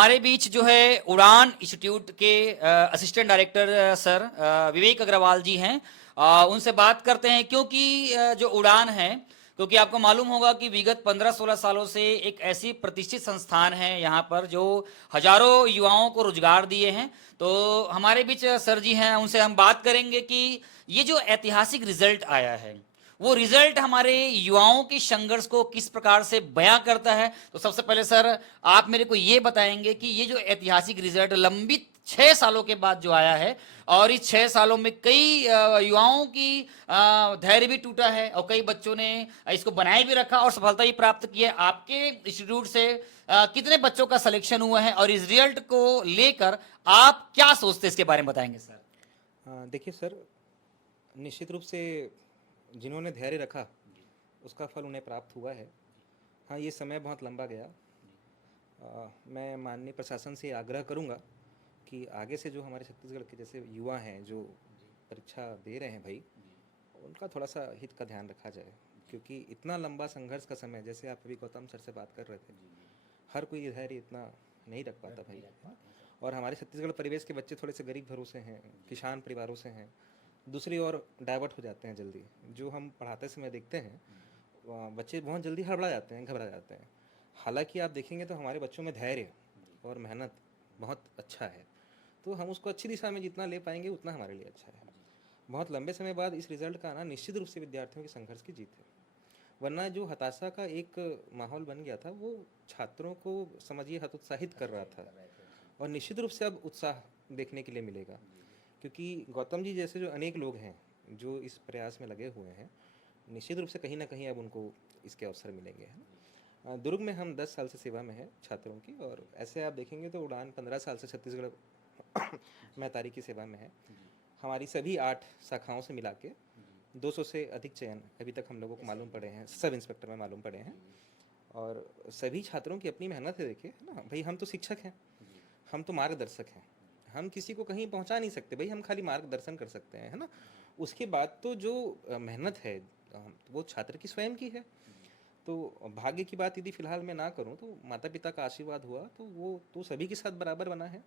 हमारे बीच जो है उड़ान इंस्टीट्यूट के असिस्टेंट डायरेक्टर सर विवेक अग्रवाल जी हैं। उनसे बात करते हैं क्योंकि जो उड़ान है, क्योंकि आपको मालूम होगा कि विगत 15-16 सालों से एक ऐसी प्रतिष्ठित संस्थान है यहाँ पर जो हजारों युवाओं को रोजगार दिए हैं। तो हमारे बीच सर जी हैं, उनसे हम बात करेंगे कि ये जो ऐतिहासिक रिजल्ट आया है वो रिजल्ट हमारे युवाओं की संघर्ष को किस प्रकार से बयां करता है। तो सबसे पहले सर आप मेरे को ये बताएंगे कि ये जो ऐतिहासिक रिजल्ट लंबित 6 सालों के बाद जो आया है, और इस 6 सालों में कई युवाओं की धैर्य भी टूटा है और कई बच्चों ने इसको बनाए भी रखा और सफलता भी प्राप्त की है। आपके इंस्टीट्यूट से कितने बच्चों का सिलेक्शन हुआ है और इस रिजल्ट को लेकर आप क्या सोचते हैं, इसके बारे में बताएंगे सर। देखिए सर, निश्चित रूप से जिन्होंने धैर्य रखा उसका फल उन्हें प्राप्त हुआ है। हाँ, ये समय बहुत लंबा गया। मैं माननीय प्रशासन से आग्रह करूँगा कि आगे से जो हमारे छत्तीसगढ़ के जैसे युवा हैं जो परीक्षा दे रहे हैं भाई, उनका थोड़ा सा हित का ध्यान रखा जाए, क्योंकि इतना लंबा संघर्ष का समय, जैसे आप अभी गौतम सर से बात कर रहे थे, हर कोई धैर्य इतना नहीं रख पाता भाई। और हमारे छत्तीसगढ़ परिवेश के बच्चे थोड़े से गरीब घरों से हैं, किसान परिवारों से हैं, दूसरी ओर डाइवर्ट हो जाते हैं जल्दी। जो हम पढ़ाते समय देखते हैं बच्चे बहुत जल्दी हड़बड़ा जाते हैं, घबरा जाते हैं। हालांकि आप देखेंगे तो हमारे बच्चों में धैर्य और मेहनत बहुत अच्छा है, तो हम उसको अच्छी दिशा में जितना ले पाएंगे उतना हमारे लिए अच्छा है। बहुत लंबे समय बाद इस रिज़ल्ट का आना निश्चित रूप से विद्यार्थियों के संघर्ष की जीत है, वरना जो हताशा का एक माहौल बन गया था वो छात्रों को समझिए हतोत्साहित कर रहा था, और निश्चित रूप से अब उत्साह देखने के लिए मिलेगा, क्योंकि गौतम जी जैसे जो अनेक लोग हैं जो इस प्रयास में लगे हुए हैं, निश्चित रूप से कहीं ना कहीं अब उनको इसके अवसर मिलेंगे, है ना। दुर्ग में हम 10 साल से सेवा में है छात्रों की, और ऐसे आप देखेंगे तो उड़ान 15 साल से छत्तीसगढ़ मैतारी की सेवा में है। हमारी सभी 8 शाखाओं से मिला के 200 से अधिक चयन अभी तक हम लोगों को मालूम पड़े हैं, सब इंस्पेक्टर में मालूम पड़े हैं, और सभी छात्रों की अपनी मेहनत है। देखिए ना भाई, हम तो शिक्षक हैं, हम तो मार्गदर्शक हैं, हम किसी को कहीं पहुंचा नहीं सकते भाई, हम खाली मार्गदर्शन कर सकते हैं, है ना। उसके बाद तो जो मेहनत है वो छात्र की स्वयं की है। तो भाग्य की बात यदि फिलहाल मैं ना करूं तो माता पिता का आशीर्वाद हुआ तो वो तो सभी के साथ बराबर बना है।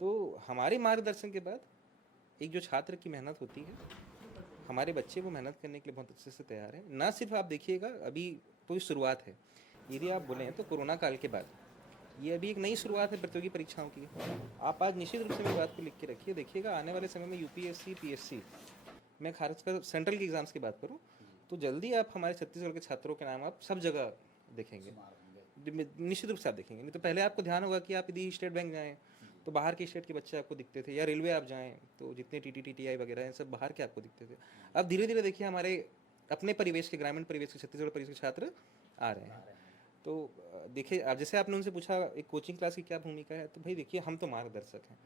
तो हमारे मार्गदर्शन के बाद एक जो छात्र की मेहनत होती है, हमारे बच्चे वो मेहनत करने के लिए बहुत अच्छे से तैयार है। ना सिर्फ आप देखिएगा, अभी कोई शुरुआत है, यदि आप बोलें तो कोरोना काल के बाद ये अभी एक नई शुरुआत है प्रतियोगी परीक्षाओं की। आप आज निश्चित रूप से मेरी बात को लिख के रखिए, देखिएगा आने वाले समय में यूपीएससी, पीएससी, मैं खासकर सेंट्रल के एग्जाम्स की बात करूं तो जल्दी आप हमारे छत्तीसगढ़ के छात्रों के नाम आप सब जगह देखेंगे, निश्चित रूप से आप देखेंगे। नहीं तो पहले आपको ध्यान होगा कि आप यदि स्टेट बैंक जाएँ तो बाहर के स्टेट के बच्चे आपको दिखते थे, या रेलवे आप जाएँ तो जितने टीटीआई वगैरह हैं सब बाहर के आपको दिखते थे। अब धीरे धीरे देखिए हमारे अपने परिवेश के, ग्रामीण परिवेश के, छत्तीसगढ़ परिवेश के छात्र आ रहे हैं। तो देखिए, अब जैसे आपने उनसे पूछा एक कोचिंग क्लास की क्या भूमिका है, तो भाई देखिए हम तो मार्गदर्शक हैं,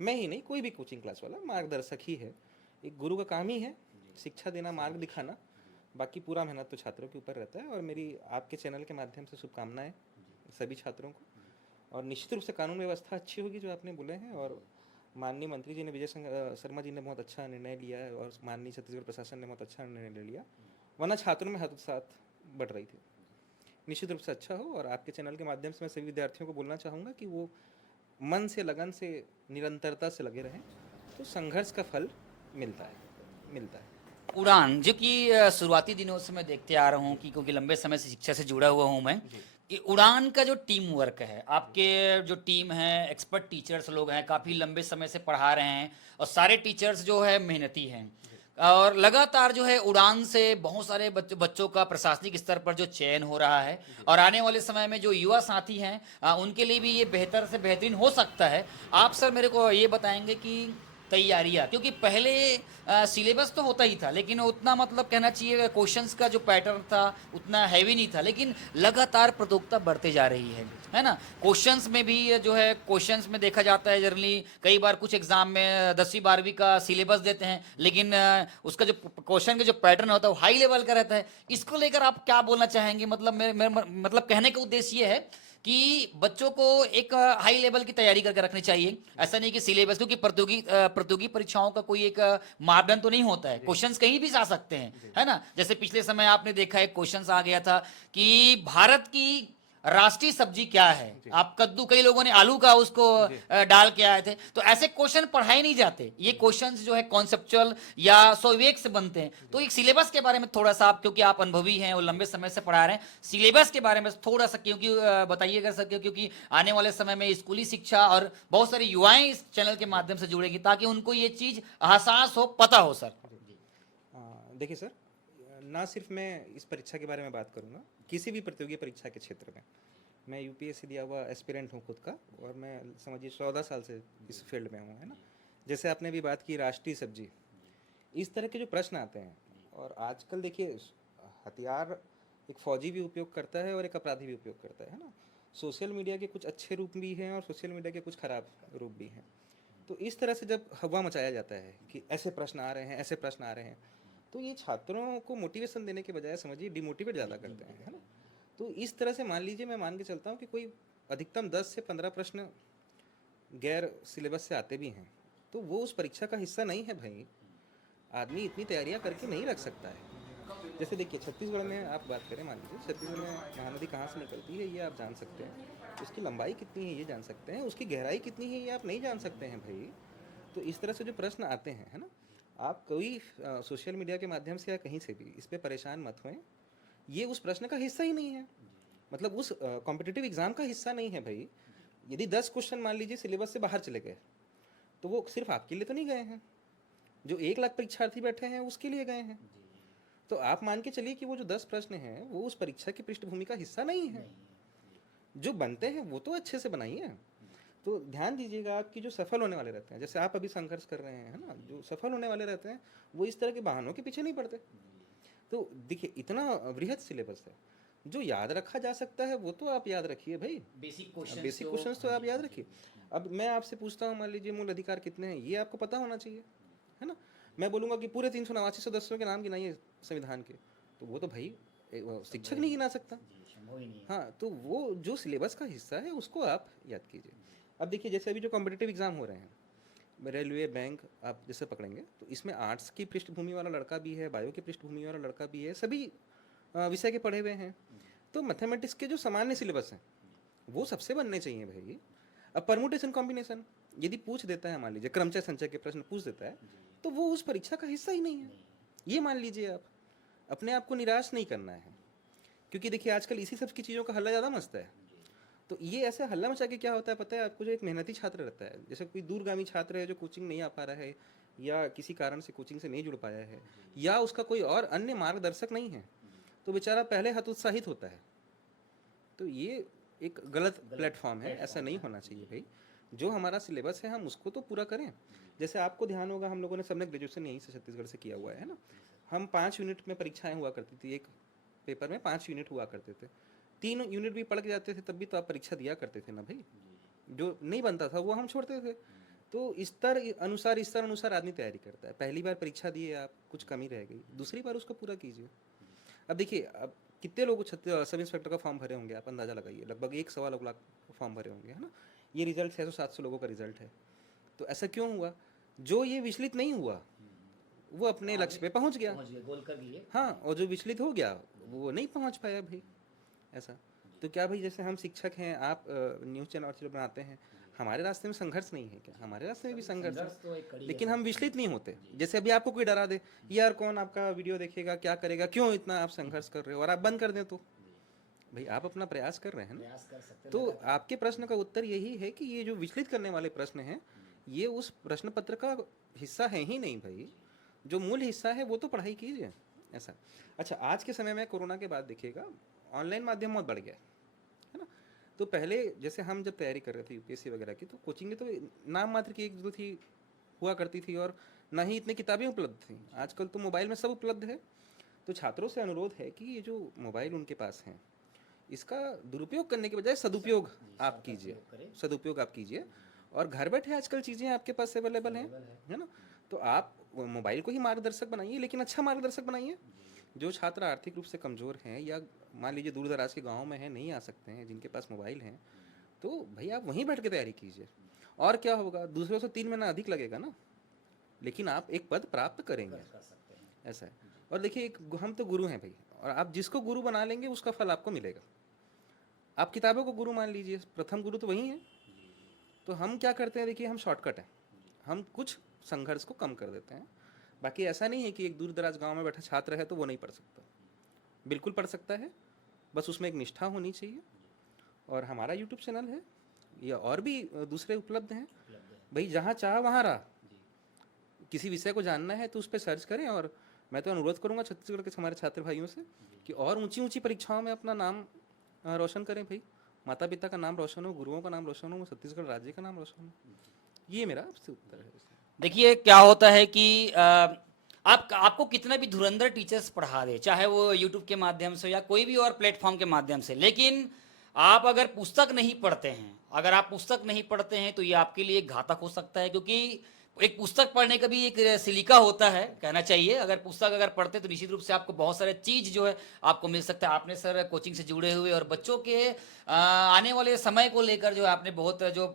मैं ही नहीं, कोई भी कोचिंग क्लास वाला मार्गदर्शक ही है। एक गुरु का काम ही है शिक्षा देना, मार्ग दिखाना, बाकी पूरा मेहनत तो छात्रों के ऊपर रहता है। और मेरी आपके चैनल के माध्यम से शुभकामनाएं सभी छात्रों को, और निश्चित रूप से कानून व्यवस्था अच्छी होगी जो आपने बोले हैं, और माननीय मंत्री जी ने, विजय शर्मा जी ने बहुत अच्छा निर्णय लिया है, और माननीय छत्तीसगढ़ प्रशासन ने बहुत अच्छा निर्णय ले लिया, वरना छात्रों में हतोत्साह बढ़ रही थी। निश्चित रूप से अच्छा हो, और आपके चैनल के माध्यम से मैं सभी विद्यार्थियों को बोलना चाहूँगा कि वो मन से, लगन से, निरंतरता से लगे रहें, तो संघर्ष का फल मिलता है। उड़ान जो कि शुरुआती दिनों से मैं देखते आ रहा हूँ कि क्योंकि लंबे समय से शिक्षा से जुड़ा हुआ हूँ मैं, कि उड़ान का जो टीम वर्क है, आपके जो टीम है, एक्सपर्ट टीचर्स लोग हैं, काफ़ी लंबे समय से पढ़ा रहे हैं, और सारे टीचर्स जो है मेहनती हैं, और लगातार जो है उड़ान से बहुत सारे बच्चों का प्रशासनिक स्तर पर जो चयन हो रहा है, और आने वाले समय में जो युवा साथी हैं उनके लिए भी ये बेहतर से बेहतरीन हो सकता है। आप सर मेरे को ये बताएंगे कि तैयारियाँ, क्योंकि पहले सिलेबस तो होता ही था, लेकिन उतना मतलब कहना चाहिए क्वेश्चंस का जो पैटर्न था उतना हैवी नहीं था, लेकिन लगातार प्रतियोगिता बढ़ते जा रही है ना। क्वेश्चंस में भी जो है, क्वेश्चंस में देखा जाता है जनरली कई बार कुछ एग्जाम में 10वीं 12वीं का सिलेबस देते हैं, लेकिन उसका जो क्वेश्चन का जो पैटर्न होता है वो हाई लेवल का रहता है। इसको लेकर आप क्या बोलना चाहेंगे? मतलब मतलब कहने का उद्देश्य ये है कि बच्चों को एक हाई लेवल की तैयारी करके रखनी चाहिए, ऐसा नहीं कि सिलेबस, क्योंकि प्रतियोगी परीक्षाओं का कोई एक मापदंड तो नहीं होता है, क्वेश्चंस कहीं भी आ सकते हैं, है ना। जैसे पिछले समय आपने देखा एक क्वेश्चंस आ गया था कि भारत की राष्ट्रीय सब्जी क्या है, जी। आप कद्दू, कई लोगों ने आलू का उसको डाल के आए थे, तो ऐसे क्वेश्चन पढ़ाए नहीं जाते। ये क्वेश्चंस जो है कॉन्सेप्चुअल या स्वविवेक से बनते हैं। तो एक सिलेबस के बारे में थोड़ा सा आप, क्योंकि आप अनुभवी हैं और लंबे समय से पढ़ा रहे हैं, सिलेबस के बारे में थोड़ा सा क्योंकि बताइएगा सर, क्योंकि आने वाले समय में स्कूली शिक्षा और बहुत सारे युवाएं इस चैनल के माध्यम से जुड़ेंगी, ताकि उनको ये चीज एहसास हो, पता हो सर। देखिए सर, ना सिर्फ मैं इस परीक्षा के बारे में बात करूंगा, किसी भी प्रतियोगी परीक्षा के क्षेत्र में मैं यूपीएससी दिया हुआ एस्पिरेंट हूँ खुद का, और मैं समझिए 14 साल से इस फील्ड में हूँ, है ना। जैसे आपने भी बात की राष्ट्रीय सब्जी, इस तरह के जो प्रश्न आते हैं, और आजकल देखिए हथियार एक फौजी भी उपयोग करता है और एक अपराधी भी उपयोग करता है ना। सोशल मीडिया के कुछ अच्छे रूप भी हैं और सोशल मीडिया के कुछ खराब रूप भी हैं। तो इस तरह से जब हवा मचाया जाता है कि ऐसे प्रश्न आ रहे हैं, ऐसे प्रश्न आ रहे हैं, तो ये छात्रों को मोटिवेशन देने के बजाय समझिए डिमोटिवेट ज़्यादा करते हैं, है ना। तो इस तरह से मान लीजिए, मैं मान के चलता हूँ कि कोई अधिकतम 10 से 15 प्रश्न गैर सिलेबस से आते भी हैं, तो वो उस परीक्षा का हिस्सा नहीं है भाई। आदमी इतनी तैयारियां करके नहीं रख सकता है। जैसे देखिए छत्तीसगढ़ में आप बात करें, मान लीजिए छत्तीसगढ़ में महानदी कहाँ से निकलती है ये आप जान सकते हैं, उसकी लंबाई कितनी है ये जान सकते हैं, उसकी गहराई कितनी है ये आप नहीं जान सकते हैं भाई। तो इस तरह से जो प्रश्न आते हैं, है ना, आप कोई सोशल मीडिया के माध्यम से या कहीं से भी इस पर परेशान मत होएं। ये उस प्रश्न का हिस्सा ही नहीं है, मतलब उस कॉम्पिटिटिव एग्जाम का हिस्सा नहीं है भाई। यदि 10 क्वेश्चन मान लीजिए सिलेबस से बाहर चले गए, तो वो सिर्फ आपके लिए तो नहीं गए हैं, जो 1 लाख परीक्षार्थी बैठे हैं उसके लिए गए हैं। तो आप मान के चलिए कि वो जो 10 प्रश्न हैं वो उस परीक्षा की पृष्ठभूमि का हिस्सा नहीं है। जो बनते हैं वो तो अच्छे से बनाइए। तो ध्यान दीजिएगा, आपकी जो सफल होने वाले रहते हैं, जैसे आप अभी संघर्ष कर रहे हैं, है ना, जो सफल होने वाले रहते हैं वो इस तरह के बहानों के पीछे नहीं पड़ते। तो देखिए इतना वृहद सिलेबस है, जो याद रखा जा सकता है वो तो आप याद रखिए भाई। बेसिक बेसिक क्वेश्चंस तो आप याद रखिए। अब मैं आपसे पूछता हूँ, मान लीजिए मूल अधिकार कितने हैं, ये आपको पता होना चाहिए, है ना। मैं बोलूँगा कि पूरे 389 सदस्यों के नाम गिनाइए संविधान के, तो वो तो भाई शिक्षक नहीं गिना सकता। हाँ, तो वो जो सिलेबस का हिस्सा है उसको आप याद कीजिए। अब देखिए जैसे अभी जो कॉम्पिटिटिव एग्जाम हो रहे हैं, रेलवे, बैंक, आप जैसे पकड़ेंगे तो इसमें आर्ट्स की पृष्ठभूमि वाला लड़का भी है, बायो की पृष्ठभूमि वाला लड़का भी है, सभी विषय के पढ़े हुए हैं। तो मैथमेटिक्स के जो सामान्य सिलेबस हैं वो सबसे बनने चाहिए भाई। अब परमुटेशन कॉम्बिनेशन यदि पूछ देता है, मान लीजिए क्रमचय संचय के प्रश्न पूछ देता है, तो वो उस परीक्षा का हिस्सा ही नहीं है। ये मान लीजिए, आप अपने आप को निराश नहीं करना है, क्योंकि देखिए आजकल इसी सब की चीज़ों का हल्ला ज़्यादा मस्त है। तो ये ऐसे हल्ला मचा के क्या होता है पता है आपको, जो एक मेहनती छात्र रहता है, जैसे कोई दूरगामी छात्र है जो कोचिंग नहीं आ पा रहा है या किसी कारण से कोचिंग से नहीं जुड़ पाया है, या उसका कोई और अन्य मार्गदर्शक नहीं है, तो बेचारा पहले हतोत्साहित होता है। तो ये एक गलत प्लेटफॉर्म है, ऐसा नहीं होना चाहिए भाई। जो हमारा सिलेबस है हम उसको तो पूरा करें। जैसे आपको ध्यान होगा, हम लोगों ने सबने ग्रेजुएशन यहीं से छत्तीसगढ़ से किया हुआ है ना। हम 5 यूनिट में परीक्षाएं हुआ करती थी, एक पेपर में 5 यूनिट हुआ करते थे। 3 यूनिट भी पढ़ के जाते थे तब भी तो आप परीक्षा दिया करते थे ना भाई। जो नहीं बनता था वो हम छोड़ते थे। तो स्तर अनुसार आदमी तैयारी करता है। पहली बार परीक्षा दिए आप, कुछ कमी रह गई, दूसरी बार उसको पूरा कीजिए। अब देखिए, अब कितने लोग सब इंस्पेक्टर का फॉर्म भरे होंगे, आप अंदाजा लगाइए, लगभग 1-1.25 लाख फॉर्म भरे होंगे, है ना। ये रिजल्ट 600-700 लोगों का रिजल्ट है। तो ऐसा क्यों हुआ? जो ये विचलित नहीं हुआ वो अपने लक्ष्य पे पहुंच गया, गोल कर लिए। हाँ, और जो विचलित हो गया वो नहीं पहुंच पाया भाई। ऐसा तो क्या भाई, जैसे हम शिक्षक हैं, आप न्यूज़ चैनल बनाते हैं, हमारे रास्ते में संघर्ष नहीं है क्या? हमारे रास्ते में भी संघर्ष है, लेकिन हम विचलित नहीं होते। जैसे अभी आपको कोई डरा दे, यार कौन आपका वीडियो देखेगा, क्या करेगा, क्यों इतना आप संघर्ष कर रहे हो, और आप बंद कर दें, तो भाई आप अपना प्रयास कर रहे हैं ना। तो आपके प्रश्न का उत्तर यही है कि ये जो विचलित करने वाले प्रश्न हैं, ये उस प्रश्न पत्र का हिस्सा है ही नहीं भाई। जो मूल हिस्सा है वो तो पढ़ाई कीजिए, ऐसा। अच्छा, आज के समय में कोरोना के बाद देखिएगा ऑनलाइन माध्यम बहुत बढ़ गया है ना। तो पहले जैसे हम जब तैयारी कर रहे थे यूपीएससी वगैरह की, तो कोचिंग तो नाम मात्र की एक दो थी हुआ करती थी, और ना ही इतनी किताबें उपलब्ध थी। आजकल तो मोबाइल में सब उपलब्ध है। तो छात्रों से अनुरोध है कि ये जो मोबाइल उनके पास हैं, इसका दुरुपयोग करने के बजाय सदुपयोग आप कीजिए, सदुपयोग आप कीजिए। और घर बैठे आजकल चीज़ें आपके पास अवेलेबल हैं, है ना। तो आप मोबाइल को ही मार्गदर्शक बनाइए, लेकिन अच्छा मार्गदर्शक बनाइए। जो छात्र आर्थिक रूप से कमज़ोर हैं, या मान लीजिए दूर दराज के गाँव में हैं, नहीं आ सकते हैं, जिनके पास मोबाइल हैं, तो भाई आप वहीं बैठ के तैयारी कीजिए। और क्या होगा, दूसरों से 3 महीना अधिक लगेगा ना, लेकिन आप एक पद प्राप्त करेंगे, ऐसा है। और देखिए, हम तो गुरु हैं भाई, और आप जिसको गुरु बना लेंगे उसका फल आपको मिलेगा। आप किताबों को गुरु मान लीजिए, प्रथम गुरु तो वही है। तो हम क्या करते हैं, देखिए हम शॉर्टकट हैं, हम कुछ संघर्ष को कम कर देते हैं। बाकी ऐसा नहीं है कि एक दूर दराज गांव में बैठा छात्र है तो वो नहीं पढ़ सकता, बिल्कुल पढ़ सकता है, बस उसमें एक निष्ठा होनी चाहिए। और हमारा यूट्यूब चैनल है या और भी दूसरे उपलब्ध हैं, भाई जहाँ चाह वहाँ रहा। किसी विषय को जानना है तो उस पर सर्च करें। और मैं तो अनुरोध करूँगा छत्तीसगढ़ के हमारे छात्र भाइयों से कि और ऊंची ऊंची परीक्षाओं में अपना नाम रोशन करें भाई, माता पिता का नाम रोशन हो, गुरुओं का नाम रोशन हो, छत्तीसगढ़ राज्य का नाम रोशन हो। ये मेरा आपसे उत्तर है। देखिए क्या होता है कि आपको कितना भी धुरंधर टीचर्स पढ़ा दे, चाहे वो यूट्यूब के माध्यम से या कोई भी और प्लेटफॉर्म के माध्यम से, लेकिन आप अगर पुस्तक नहीं पढ़ते हैं, अगर आप पुस्तक नहीं पढ़ते हैं तो ये आपके लिए घातक हो सकता है। क्योंकि एक पुस्तक पढ़ने का भी एक सिलिका होता है, कहना चाहिए। अगर पुस्तक अगर पढ़ते तो निश्चित रूप से आपको बहुत सारे चीज़ जो है आपको मिल सकता है। आपने सर कोचिंग से जुड़े हुए और बच्चों के आने वाले समय को लेकर जो आपने बहुत जो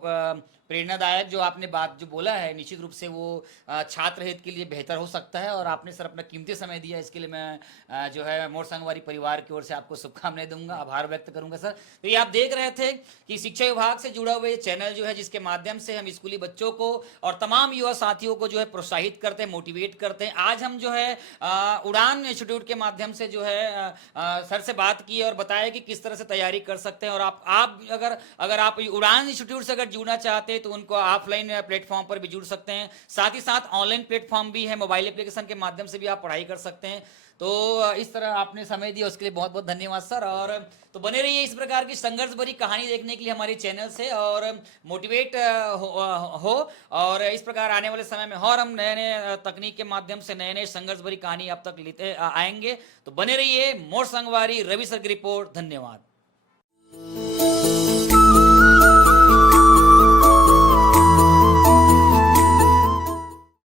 प्रेरणादायक जो आपने बात जो बोला है, निश्चित रूप से वो छात्र हित के लिए बेहतर हो सकता है। और आपने सर अपना कीमती समय दिया, इसके लिए मैं जो है मोर संगवारी परिवार की ओर से आपको शुभकामनाएं दूंगा, आभार व्यक्त करूंगा सर। तो ये आप देख रहे थे कि शिक्षा विभाग से जुड़ा हुआ ये चैनल जो है, जिसके माध्यम से हम स्कूली बच्चों को और तमाम युवा साथियों को जो है प्रोत्साहित करते हैं, मोटिवेट करते हैं। आज हम जो है उड़ान इंस्टीट्यूट के माध्यम से जो है सर से बात की और बताया कि किस तरह से तैयारी कर सकते हैं। और आप अगर आप उड़ान इंस्टीट्यूट से अगर जुड़ना चाहते हैं तो उनको ऑफलाइन प्लेटफॉर्म पर भी जुड़ सकते हैं, साथ ही साथ ऑनलाइन प्लेटफॉर्म भी है, मोबाइल एप्लीकेशन के माध्यम से भी आप पढ़ाई कर सकते हैं। तो इस तरह आपने समय दिया, उसके लिए बहुत बहुत धन्यवाद सर। और तो बने रहिए इस प्रकार की संघर्ष भरी कहानी देखने के लिए हमारे चैनल से, और मोटिवेट हो और इस प्रकार आने वाले समय में और हम नए नए तकनीक के माध्यम से नए नए संघर्ष भरी कहानी आप तक लेते आएंगे। तो बने रहिए। मोर संगवारी, रवि सर की रिपोर्ट। धन्यवाद।